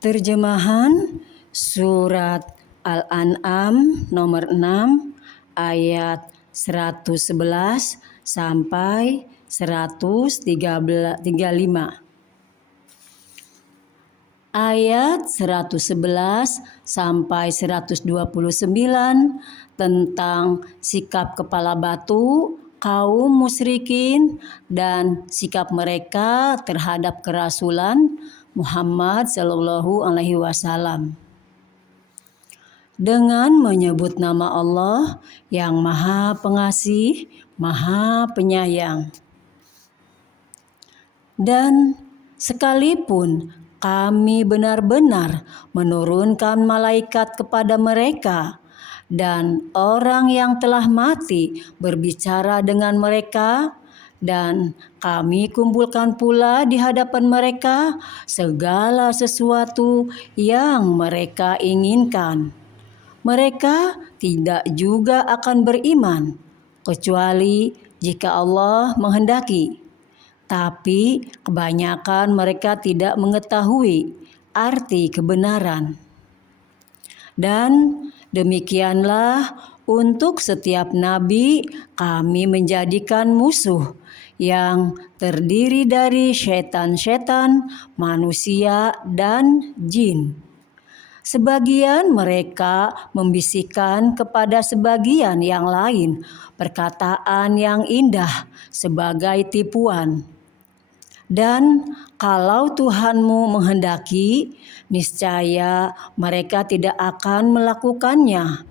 Terjemahan Surat Al-An'am nomor 6 ayat 111 sampai 135. Ayat 111 sampai 129 tentang sikap kepala batu kaum musyrikin dan sikap mereka terhadap kerasulan Muhammad Sallallahu Alaihi Wasallam. Dengan menyebut nama Allah yang Maha Pengasih, Maha Penyayang. Dan sekalipun kami benar-benar menurunkan malaikat kepada mereka, dan orang yang telah mati berbicara dengan mereka, dan kami kumpulkan pula di hadapan mereka segala sesuatu yang mereka inginkan. Mereka tidak juga akan beriman, kecuali jika Allah menghendaki. Tapi kebanyakan mereka tidak mengetahui arti kebenaran. Dan demikianlah untuk setiap nabi kami menjadikan musuh yang terdiri dari setan-setan, manusia, dan jin. Sebagian mereka membisikkan kepada sebagian yang lain perkataan yang indah sebagai tipuan. Dan kalau Tuhanmu menghendaki, niscaya mereka tidak akan melakukannya.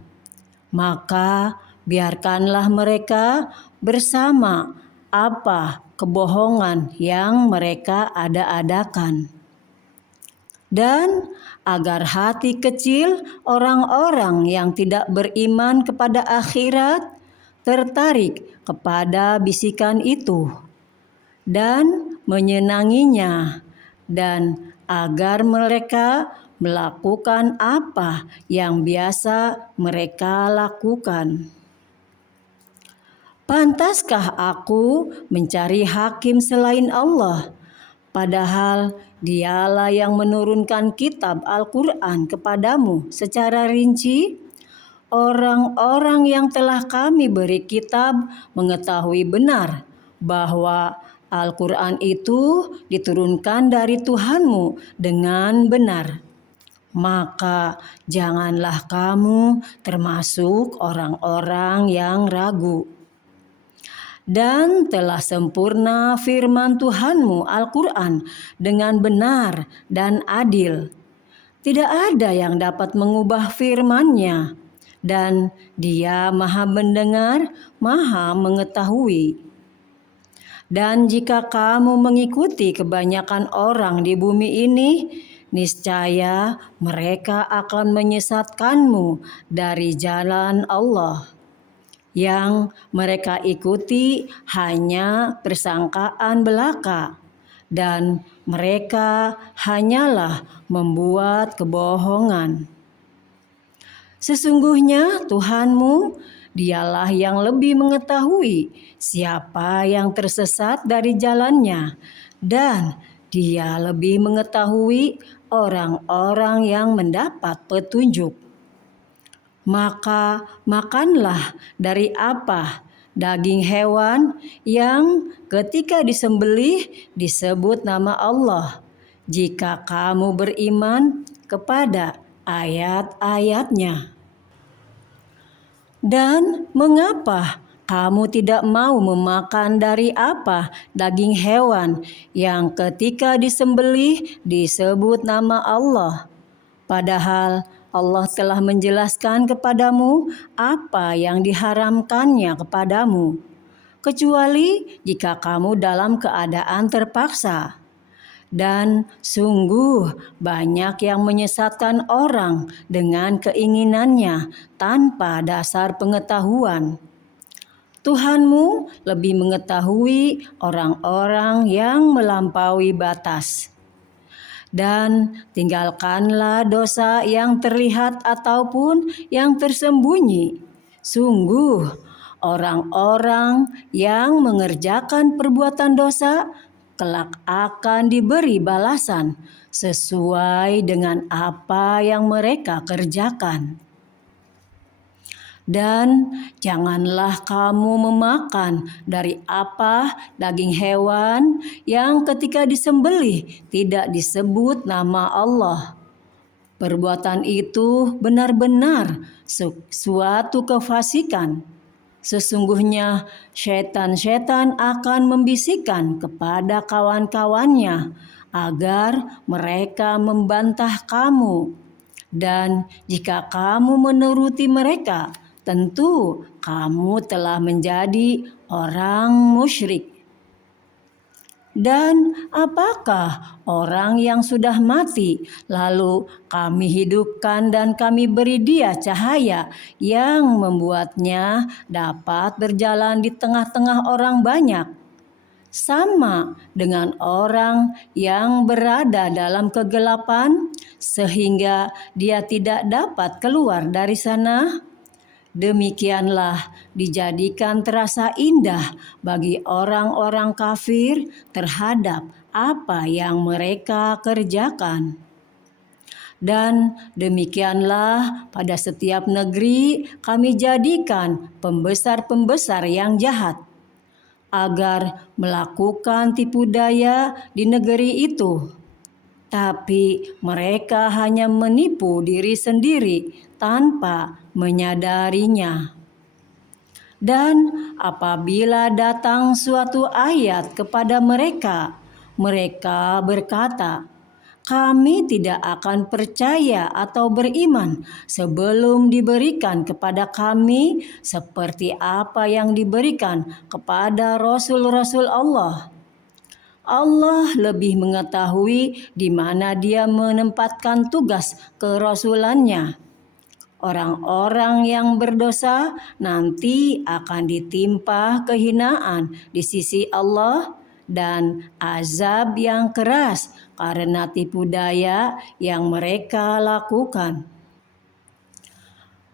Maka biarkanlah mereka bersama apa kebohongan yang mereka ada-adakan. Dan agar hati kecil orang-orang yang tidak beriman kepada akhirat tertarik kepada bisikan itu dan menyenanginya, dan agar mereka melakukan apa yang biasa mereka lakukan. Pantaskah aku mencari hakim selain Allah, padahal Dialah yang menurunkan kitab Al-Quran kepadamu secara rinci? Orang-orang yang telah kami beri kitab mengetahui benar bahwa Al-Quran itu diturunkan dari Tuhanmu dengan benar. Maka janganlah kamu termasuk orang-orang yang ragu. Dan telah sempurna firman Tuhanmu Al-Quran dengan benar dan adil. Tidak ada yang dapat mengubah firman-Nya, dan Dia Maha mendengar, Maha mengetahui. Dan jika kamu mengikuti kebanyakan orang di bumi ini, niscaya mereka akan menyesatkanmu dari jalan Allah. Yang mereka ikuti hanya persangkaan belaka, dan mereka hanyalah membuat kebohongan. Sesungguhnya Tuhanmu, Dialah yang lebih mengetahui siapa yang tersesat dari jalannya, dan Dia lebih mengetahui orang-orang yang mendapat petunjuk. Maka makanlah dari apa daging hewan yang ketika disembelih disebut nama Allah, jika kamu beriman kepada ayat-ayat-Nya. Dan mengapa kamu tidak mau memakan dari apa daging hewan yang ketika disembelih disebut nama Allah, padahal Allah telah menjelaskan kepadamu apa yang diharamkannya kepadamu, kecuali jika kamu dalam keadaan terpaksa. Dan sungguh banyak yang menyesatkan orang dengan keinginannya tanpa dasar pengetahuan. Tuhanmu lebih mengetahui orang-orang yang melampaui batas. Dan tinggalkanlah dosa yang terlihat ataupun yang tersembunyi. Sungguh, orang-orang yang mengerjakan perbuatan dosa kelak akan diberi balasan sesuai dengan apa yang mereka kerjakan. Dan janganlah kamu memakan dari apa daging hewan yang ketika disembelih tidak disebut nama Allah. Perbuatan itu benar-benar suatu kefasikan. Sesungguhnya setan-setan akan membisikkan kepada kawan-kawannya agar mereka membantah kamu. Dan jika kamu menuruti mereka, tentu kamu telah menjadi orang musyrik. Dan apakah orang yang sudah mati lalu kami hidupkan dan kami beri dia cahaya yang membuatnya dapat berjalan di tengah-tengah orang banyak? Sama dengan orang yang berada dalam kegelapan sehingga dia tidak dapat keluar dari sana. Demikianlah dijadikan terasa indah bagi orang-orang kafir terhadap apa yang mereka kerjakan. Dan demikianlah pada setiap negeri kami jadikan pembesar-pembesar yang jahat agar melakukan tipu daya di negeri itu. Tapi mereka hanya menipu diri sendiri tanpa menyadarinya. Dan apabila datang suatu ayat kepada mereka, mereka berkata, "Kami tidak akan percaya atau beriman sebelum diberikan kepada kami seperti apa yang diberikan kepada Rasul-Rasul Allah." Allah lebih mengetahui di mana Dia menempatkan tugas kerasulannya. Orang-orang yang berdosa nanti akan ditimpa kehinaan di sisi Allah dan azab yang keras karena tipu daya yang mereka lakukan.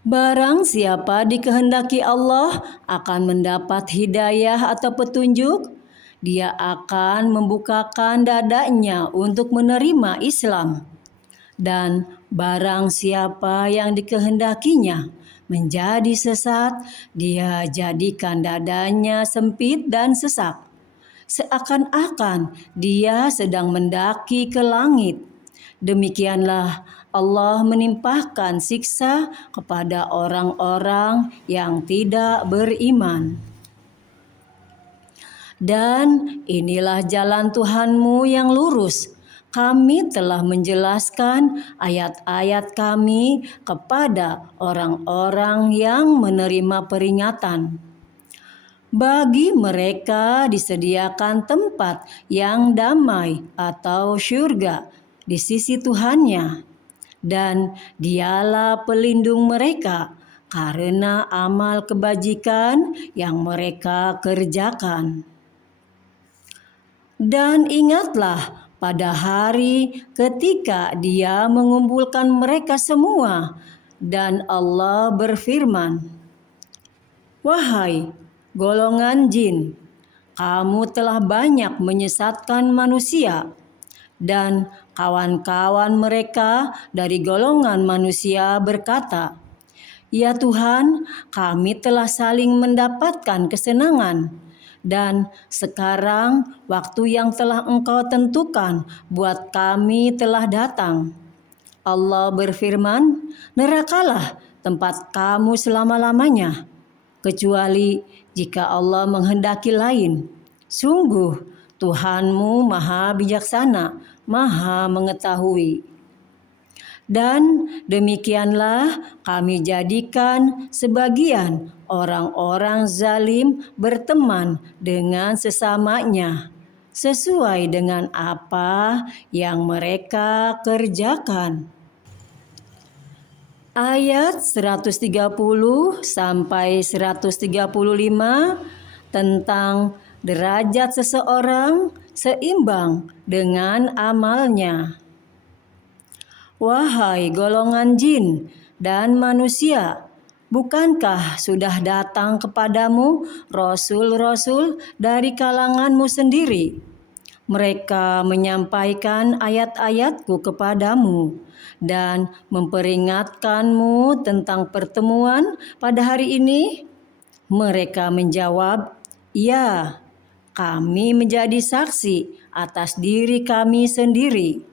Barang siapa dikehendaki Allah akan mendapat hidayah atau petunjuk, dia akan membukakan dadanya untuk menerima Islam. Dan barang siapa yang dikehendakinya menjadi sesat, dia jadikan dadanya sempit dan sesak. Seakan-akan dia sedang mendaki ke langit. Demikianlah Allah menimpahkan siksa kepada orang-orang yang tidak beriman. Dan inilah jalan Tuhanmu yang lurus. Kami telah menjelaskan ayat-ayat kami kepada orang-orang yang menerima peringatan. Bagi mereka disediakan tempat yang damai atau syurga di sisi Tuhannya. Dan dialah pelindung mereka karena amal kebajikan yang mereka kerjakan. Dan ingatlah pada hari ketika Dia mengumpulkan mereka semua dan Allah berfirman, "Wahai golongan jin, kamu telah banyak menyesatkan manusia." Dan kawan-kawan mereka dari golongan manusia berkata, "Ya Tuhan, kami telah saling mendapatkan kesenangan. Dan sekarang waktu yang telah Engkau tentukan buat kami telah datang." Allah berfirman, "Nerakalah tempat kamu selama-lamanya, kecuali jika Allah menghendaki lain. Sungguh Tuhanmu Maha Bijaksana, Maha Mengetahui." Dan demikianlah kami jadikan sebagian orang-orang zalim berteman dengan sesamanya, sesuai dengan apa yang mereka kerjakan. Ayat 130 sampai 135 tentang derajat seseorang seimbang dengan amalnya. Wahai golongan jin dan manusia, bukankah sudah datang kepadamu rasul-rasul dari kalanganmu sendiri? Mereka menyampaikan ayat-ayatku kepadamu dan memperingatkanmu tentang pertemuan pada hari ini. Mereka menjawab, "Ya, kami menjadi saksi atas diri kami sendiri."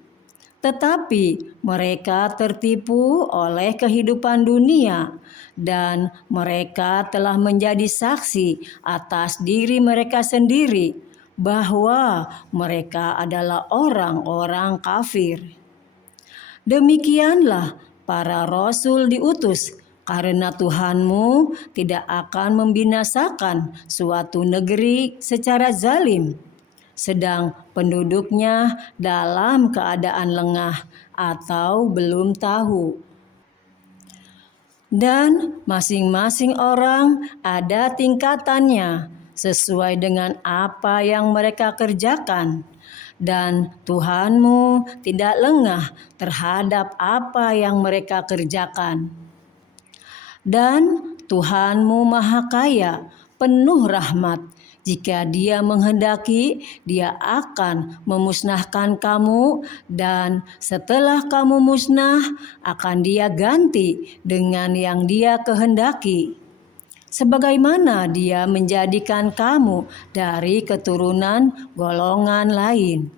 Tetapi mereka tertipu oleh kehidupan dunia dan mereka telah menjadi saksi atas diri mereka sendiri bahwa mereka adalah orang-orang kafir. Demikianlah para rasul diutus karena Tuhanmu tidak akan membinasakan suatu negeri secara zalim, sedang penduduknya dalam keadaan lengah atau belum tahu. Dan masing-masing orang ada tingkatannya sesuai dengan apa yang mereka kerjakan. Dan Tuhanmu tidak lengah terhadap apa yang mereka kerjakan. Dan Tuhanmu Maha Kaya, penuh rahmat. Jika Dia menghendaki, Dia akan memusnahkan kamu, dan setelah kamu musnah, akan Dia ganti dengan yang Dia kehendaki. Sebagaimana Dia menjadikan kamu dari keturunan golongan lain.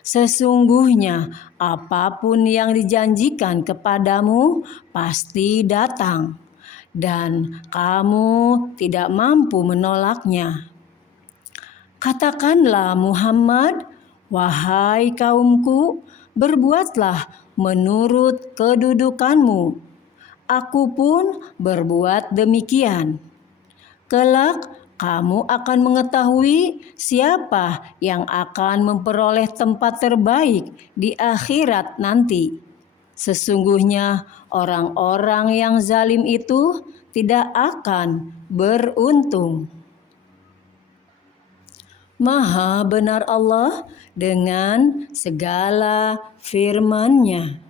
Sesungguhnya apapun yang dijanjikan kepadamu pasti datang, dan kamu tidak mampu menolaknya. Katakanlah Muhammad, wahai kaumku, berbuatlah menurut kedudukanmu. Aku pun berbuat demikian. Kelak kamu akan mengetahui siapa yang akan memperoleh tempat terbaik di akhirat nanti. Sesungguhnya orang-orang yang zalim itu tidak akan beruntung. Maha benar Allah dengan segala firman-Nya.